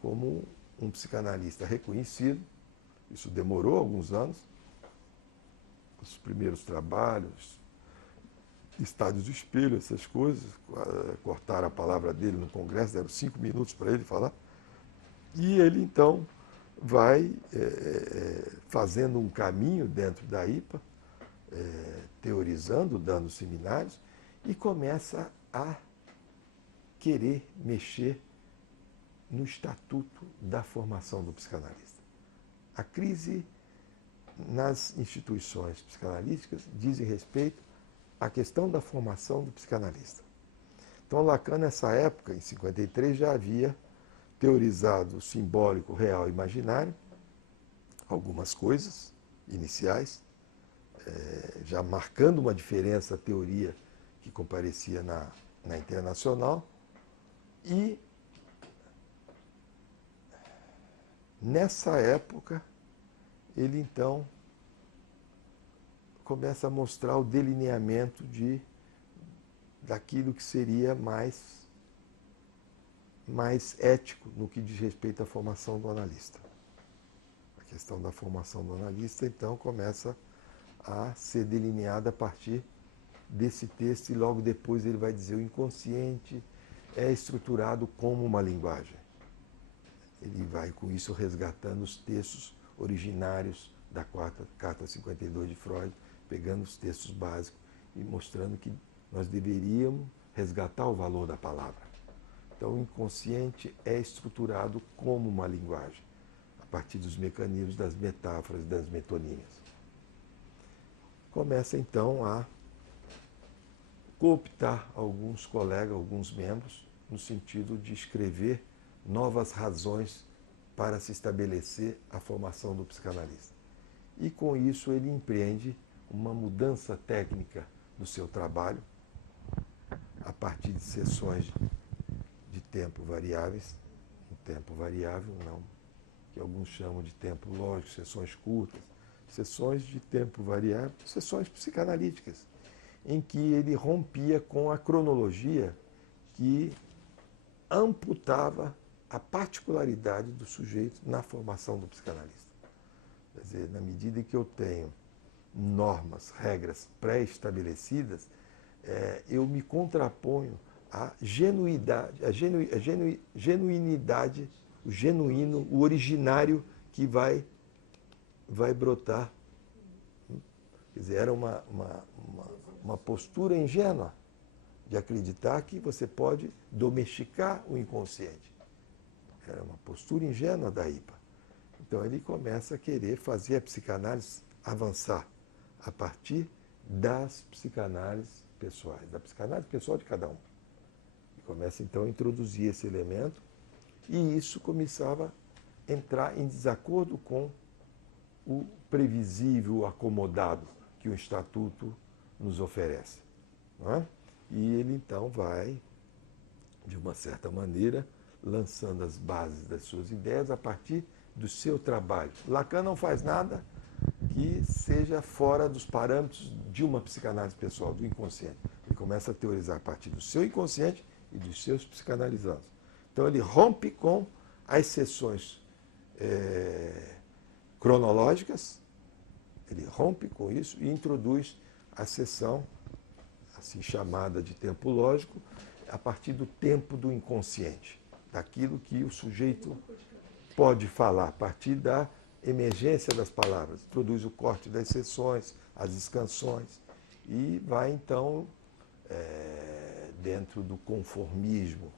como um psicanalista reconhecido. Isso demorou alguns anos. Os primeiros trabalhos, Estádios do Espelho, essas coisas, cortaram a palavra dele no Congresso, deram 5 minutos para ele falar. E ele, então, vai fazendo um caminho dentro da IPA, teorizando, dando seminários, e começa a querer mexer no estatuto da formação do psicanalista. A crise nas instituições psicanalísticas diz respeito à questão da formação do psicanalista. Então, Lacan, nessa época, em 53, já havia teorizado o simbólico, real e imaginário, algumas coisas iniciais, já marcando uma diferença à teoria que comparecia na Internacional. E, nessa época, ele, então, começa a mostrar o delineamento daquilo que seria mais ético no que diz respeito à formação do analista. A questão da formação do analista, então, começa a ser delineada a partir desse texto, e logo depois ele vai dizer: o inconsciente é estruturado como uma linguagem. Ele vai, com isso, resgatando os textos originários da Carta 52 de Freud, pegando os textos básicos e mostrando que nós deveríamos resgatar o valor da palavra. Então, o inconsciente é estruturado como uma linguagem, a partir dos mecanismos das metáforas e das metonímias. Começa, então, a cooptar alguns colegas, alguns membros, no sentido de escrever novas razões para se estabelecer a formação do psicanalista. E, com isso, ele empreende uma mudança técnica do seu trabalho, a partir de sessões de tempo variáveis, um tempo variável, não, que alguns chamam de tempo lógico, sessões curtas, sessões de tempo variável, sessões psicanalíticas, em que ele rompia com a cronologia que amputava a particularidade do sujeito na formação do psicanalista. Quer dizer, na medida em que eu tenho normas, regras pré-estabelecidas, eu me contraponho à genuidade, genuinidade, o genuíno, o originário que vai brotar. Quer dizer, era uma postura ingênua de acreditar que você pode domesticar o inconsciente. Era uma postura ingênua da IPA. Então ele começa a querer fazer a psicanálise avançar a partir das psicanálises pessoais, da psicanálise pessoal de cada um. E começa então a introduzir esse elemento, e isso começava a entrar em desacordo com o previsível, o acomodado que o Estatuto nos oferece. Não é? E ele então vai, de uma certa maneira, lançando as bases das suas ideias a partir do seu trabalho. Lacan não faz nada que seja fora dos parâmetros de uma psicanálise pessoal, do inconsciente. Ele começa a teorizar a partir do seu inconsciente e dos seus psicanalizados. Então ele rompe com as sessões cronológicas, ele rompe com isso e introduz a sessão, assim chamada de tempo lógico, a partir do tempo do inconsciente, daquilo que o sujeito pode falar, a partir da emergência das palavras. Produz o corte das sessões, as escansões, e vai então, dentro do conformismo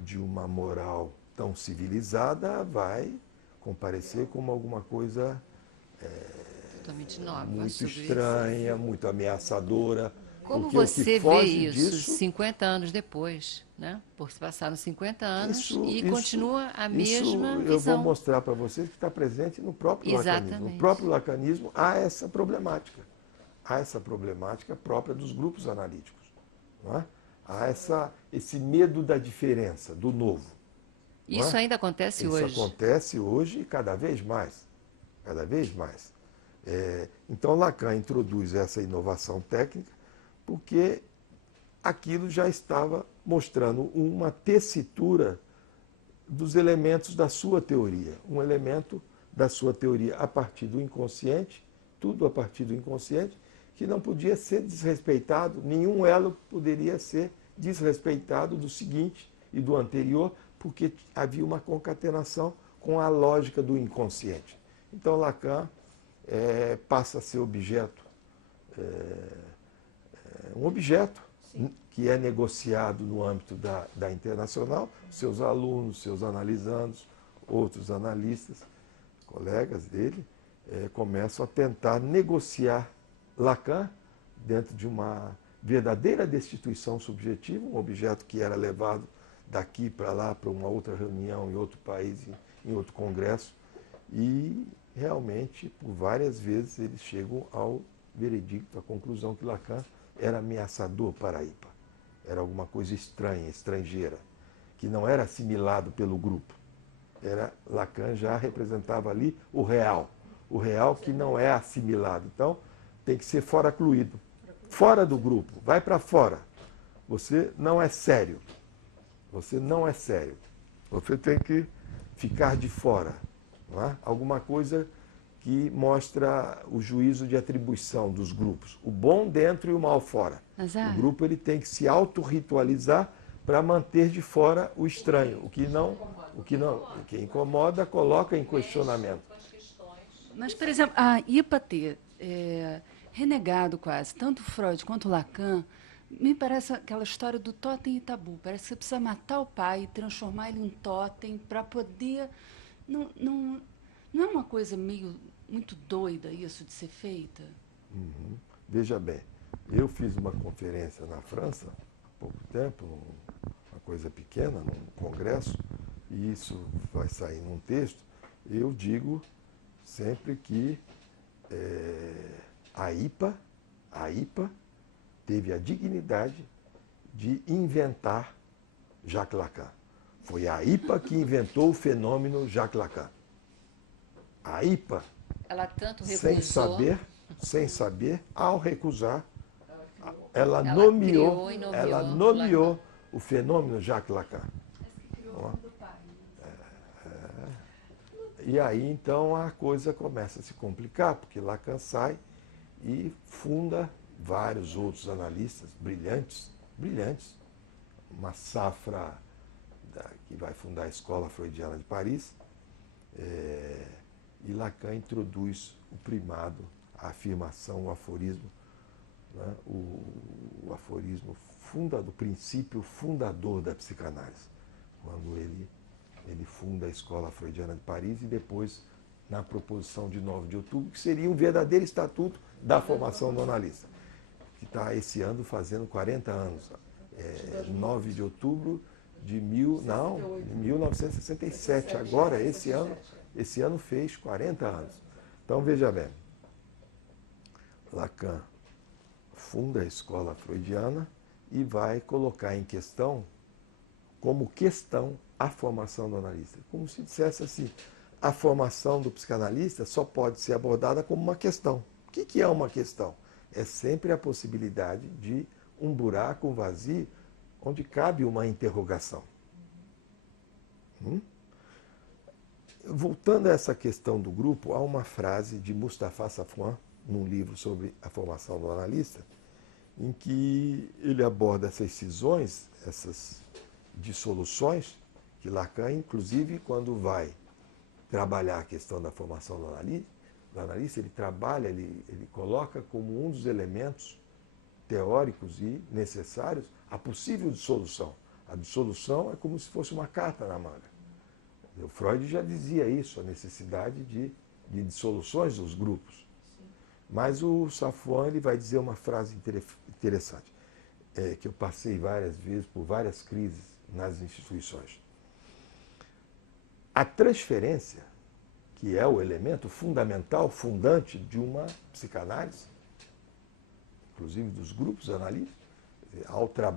de uma moral tão civilizada, vai comparecer como alguma coisa totalmente nova, muito estranha, muito ameaçadora. Como Porque você o que vê foge isso disso, 50 anos depois, né? Porque se passaram 50 anos isso, e continua a isso mesma eu vou visão. mostrar para vocês que está presente no próprio lacanismo. No Exatamente. próprio lacanismo há essa problemática. Há essa problemática própria dos grupos analíticos. Não é? Há esse medo da diferença, do novo. Não Isso é? ainda acontece Isso hoje. acontece hoje e cada vez mais. Cada vez mais. Então Lacan introduz essa inovação técnica porque aquilo já estava mostrando uma tessitura dos elementos da sua teoria. Um elemento da sua teoria a partir do inconsciente, tudo a partir do inconsciente, que não podia ser desrespeitado, nenhum elo poderia ser desrespeitado do seguinte e do anterior, porque havia uma concatenação com a lógica do inconsciente. Então Lacan passa a ser objeto, um objeto que é negociado no âmbito da internacional, seus alunos, seus analisandos, outros analistas, colegas dele, começam a tentar negociar Lacan dentro de uma verdadeira destituição subjetiva, um objeto que era levado daqui para lá, para uma outra reunião em outro país, em outro congresso, e realmente, por várias vezes, eles chegam ao veredicto, à conclusão que Lacan era ameaçador para a IPA. Era alguma coisa estranha, estrangeira, que não era assimilado pelo grupo. Lacan já representava ali o real que não é assimilado. Então, tem que ser fora-cluído, fora do grupo, vai para fora. Você não é sério. Você não é sério. Você tem que ficar de fora. Não é? Alguma coisa que mostra o juízo de atribuição dos grupos. O bom dentro e o mal fora. O grupo ele tem que se autorritualizar para manter de fora o estranho. O que incomoda, coloca em questionamento. Mas, por exemplo, a IPA ter renegado quase, tanto Freud quanto Lacan, me parece aquela história do totem e tabu. Parece que você precisa matar o pai e transformar ele em totem para poder... Não é uma coisa muito doida isso de ser feita? Uhum. Veja bem, eu fiz uma conferência na França há pouco tempo, uma coisa pequena, num congresso, e isso vai sair num texto. Eu digo sempre que a IPA teve a dignidade de inventar Jacques Lacan. Foi a IPA que inventou o fenômeno Jacques Lacan. A IPA, ela tanto recusou, sem saber, ao recusar, ela nomeou o fenômeno Jacques Lacan. E aí, então, a coisa começa a se complicar, porque Lacan sai e funda vários outros analistas brilhantes, uma safra que vai fundar a Escola Freudiana de Paris, e Lacan introduz o primado, a afirmação, o aforismo, né, o aforismo do princípio fundador da psicanálise, quando ele funda a Escola Freudiana de Paris e depois, na proposição de 9 de outubro, que seria um verdadeiro estatuto da formação do analista, que está esse ano fazendo 40 anos. 9 de outubro de 1967. Agora, esse ano fez 40 anos. Então, veja bem, Lacan funda a Escola Freudiana e vai colocar em questão, como questão, a formação do analista. Como se dissesse assim, a formação do psicanalista só pode ser abordada como uma questão. O que é uma questão? É sempre a possibilidade de um buraco, um vazio, onde cabe uma interrogação. Voltando a essa questão do grupo, há uma frase de Mustapha Safwan, num livro sobre a formação do analista, em que ele aborda essas cisões, essas dissoluções, que Lacan, inclusive, quando vai trabalhar a questão da formação do analista, ele trabalha, ele coloca como um dos elementos teóricos e necessários a possível dissolução. A dissolução é como se fosse uma carta na manga. O Freud já dizia isso, a necessidade de dissoluções dos grupos. Mas o Safwan ele vai dizer uma frase interessante, que eu passei várias vezes por várias crises nas instituições. A transferência, que é o elemento fundamental, fundante de uma psicanálise, inclusive dos grupos analistas, ao trabalho